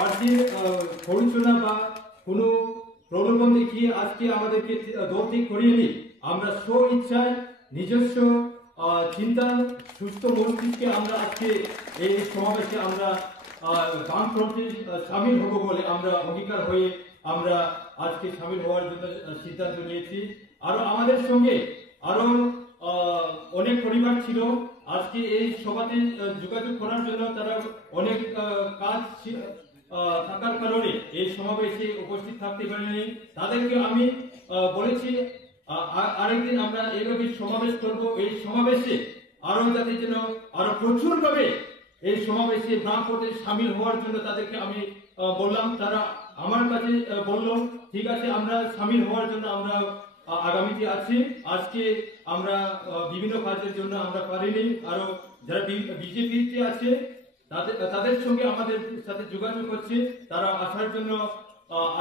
প্রার্থীর প্ররোচনা বা কোনো প্রলোভন দেখিয়ে আজকে আমাদেরকে দল ঠিক করিয়ে নিই। আমরা স্ব ইচ্ছায় নিজস্ব চিন্তা সুস্থ মস্তিষ্কে আমরা আজকে এই সমাবেশে আমরা বামফ্রন্টে সামিল হব বলে আমরা অঙ্গীকার হয়ে আমরা আজকে সামিল হওয়ার জন্য সিদ্ধান্ত নিয়েছি। আরো আমাদের সঙ্গে আরো অনেক পরিবার ছিল আজকে এই সভাতে যোগাযোগ করার জন্য, তারা অনেক কাজ থাকার কারণে এই সমাবেশে উপস্থিত থাকতে পারেনি। তাদেরকে আমি বলেছি আরেকদিন আমরা এইভাবে সমাবেশ করব। এই সমাবেশে আরো যাতে যেন আরো প্রচুর ভাবে এই সমাবেশে বামফ্রন্টে সামিল হওয়ার জন্য তাদেরকে আমি বললাম। তারা আমার কাছে বলল ঠিক আছে, আমরা সামিল হওয়ার জন্য আমরা আগামীতে আছি। আজকে আমরা বিভিন্ন কাজের জন্য আমরা পারিনি। আরো যারা বিজেপিতে আছে তাদের সঙ্গে আমাদের সাথে যোগাযোগ করছে, তারা আসার জন্য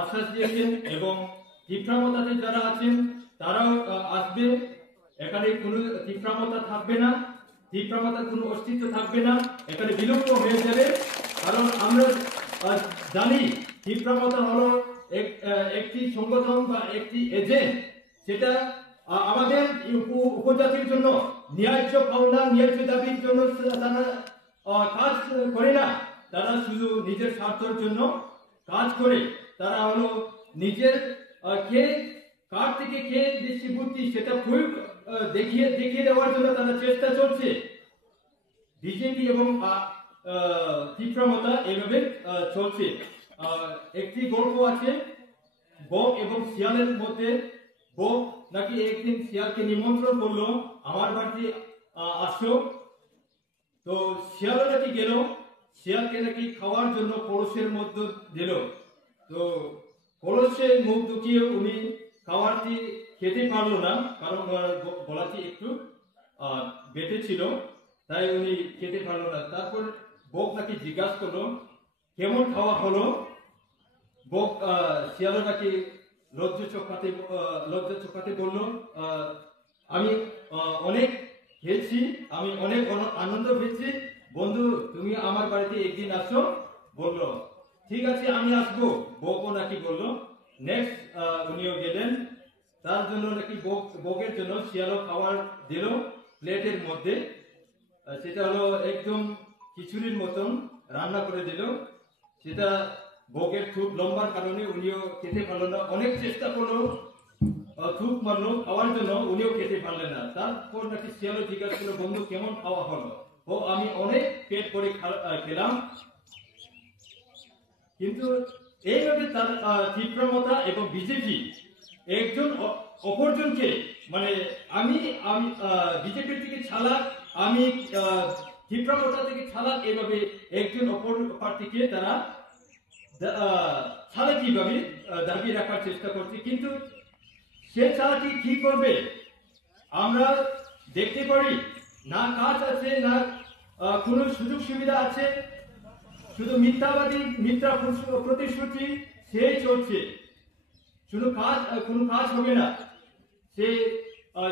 আশ্বাস দিয়েছেন এবং তীব্রামতাতে যারা আছেন তারাও আসবে। এখানে কোনো তীব্রামতা থাকবে না, তীব্রামতার কোনো অস্তিত্ব থাকবে না, এখানে বিলুপ্ত হয়ে যাবে। কারণ আমরা জানি তীব্রামতা হলো একটি সংগঠন বা একটি এজেন্ট, সেটা আমাদের উপজাতির জন্য ন্যায্য পাওনা ন্যায্য দাবির জন্য তারা কাজ করে না, তারা শুধু নিজের স্বার্থের জন্য কাজ করে। তারা হলো নিজের কে কার থেকে কে বেশি বুদ্ধি সেটা প্রয়োগ দেখিয়ে দেওয়ার জন্য তারা চেষ্টা চলছে। বিজেপি এবং তীব্রমতা এইভাবে চলছে। একটি গল্প আছে বক এবং শিয়ালের মধ্যে। বক নাকি একদিন শিয়ালকে নিমন্ত্রণ করলো আমার বাড়িতে আসো, তো শিয়ালও নাকি গেল, শিয়ালকে নাকি খাওয়ার জন্য কলসের মধ্যে দিল। তো কলসে মুখ ঢুকিয়ে উনি খাওয়ারটি খেতে পারলো না, কারণ গলাটি একটু বেঁটে ছিল, তাই উনি খেতে পারলো না। তারপর বক নাকি জিজ্ঞাসা করলো কেমন খাওয়া হলো। বক শিয়ালও নাকি লজ্জা চোখাতে বললো আমি অনেক খেয়েছি, আমি অনেক আনন্দ পেয়েছি, বন্ধু তুমি আমার বাড়িতে একদিন আসো। বললো ঠিক আছে আমি আসবো। বকও নাকি বললো। নেক্সট উনিও গেলেন, তার জন্য নাকি বকের জন্য শিয়ালও খাবার দিল প্লেটের মধ্যে। সেটা হলো একদম খিচুড়ির মতন রান্না করে দিল। সেটা বকের থুপ লম্বার কারণে উনিও খেতে পারলো না। অনেক চেষ্টা করলো, থুপ মারলো খাওয়ার জন্য, উনিও খেতে পারলেন না। তারপর নাকি শিয়ালও জিজ্ঞাসা করলো বন্ধু কেমন খাওয়া হলো। ও আমি অনেক পেট করে খেলাম। কিন্তু এইভাবে তার তীব্রমতা এবং বিজেপি একজন অপরজনকে মানে আমি বিজেপির থেকে ছালাক, আমি তীব্রমতা থেকে ছালাক, এভাবে একজন অপর প্রার্থীকে তারা চালাকি ভাবে দাবি রাখার চেষ্টা করছে। কিন্তু সে চালাকি কি করবে আমরা দেখতে পারি না, কাজ আছে না কোনো সুযোগ সুবিধা আছে, শুধু মিথ্যা প্রতিশ্রুতি সেই চলছে, শুধু কোনো কাজ হবে না।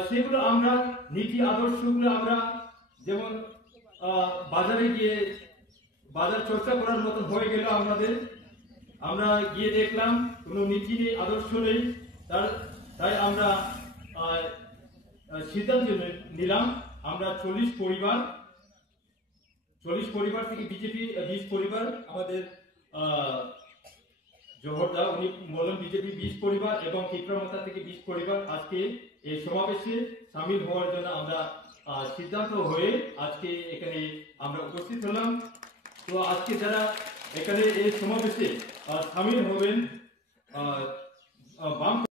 সেগুলো আমরা নীতি আদর্শগুলো আমরা যেমন বাজারে গিয়ে বাজার চর্চা করার মতো হয়ে গেল আমাদের। আমরা গিয়ে দেখলাম কোনো নীতি নেই, আদর্শ নেই, তাই আমরা সিদ্ধান্ত নিলাম আমরা 40 পরিবার থেকে বিজেপি 20 পরিবার, আমাদের জোহরদা উনি বলেন বিজেপি 20 পরিবার এবং তীব্রমতা থেকে 20 পরিবার আজকে এই সমাবেশে সামিল হওয়ার জন্য আমরা সিদ্ধান্ত হয়ে আজকে এখানে আমরা উপস্থিত হলাম। তো আজকে যারা এখানে এই সমাবেশে সামিল হবেন বাম